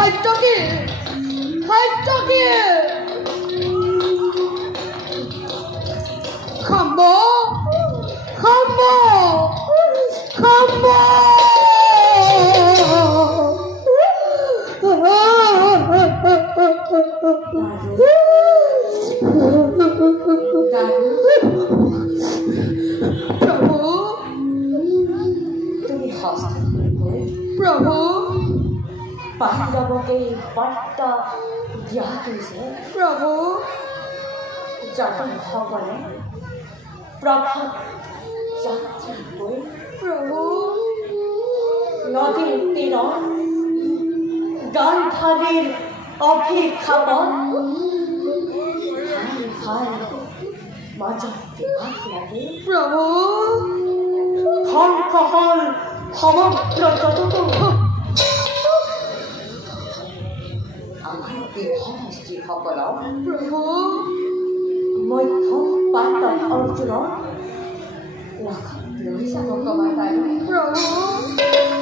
খাদ্যকে খাম্ব প্ৰভু তুমি হস্ত প্ৰভু পাণ্ডবকে বাৰ্তা দিয়া হৈছে প্ৰভু যাদৱসকলে প্ৰভাত যাত্ৰী হৈ প্ৰভু নদীৰ তীৰত গান্ধাৰীৰ অভিশাপত মাজত বিবাহ লাগে প্ৰভু ধ্বংস হ'ল সমগ্ৰ জগতো আমাৰ বিভস্ত্ৰীসকলক প্ৰভু মধ্যম পাতত অৰ্জুনৰ লগত লৈ যাব কবা তাই প্রভু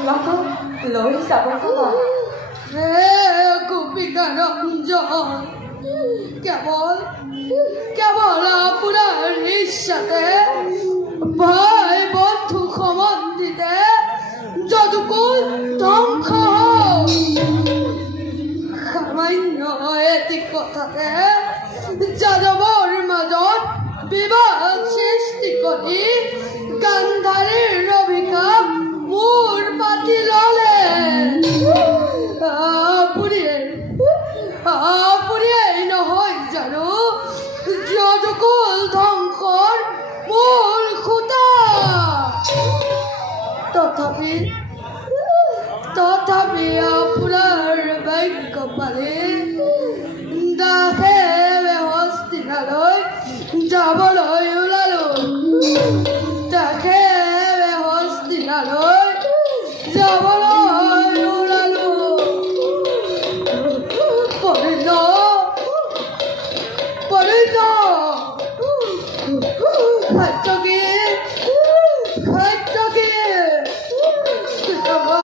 লগত লৈ যাব কবা হে গোপিকা রঞ্জন কেবল আপনার ইচ্ছাতে ভাই বন্ধু সম্বন্ধিতে যদুকুল ধ্বংস সামান্য এটি কথাতে যাদৱৰ মাজত বিবাদ সৃষ্টি কৰি গান্ধাৰীৰ অভিশাপ মোৰ পাতি ললে আপুনিয়েই নহয় জানো যদুকুল ধ্বংসৰ মূল খুঁটা তথাপি আপোনাৰ বাক্য পালি দাসে হস্তিনালৈ যাবলৈ ওলালো দাসে হস্তিনালৈ যাবলৈ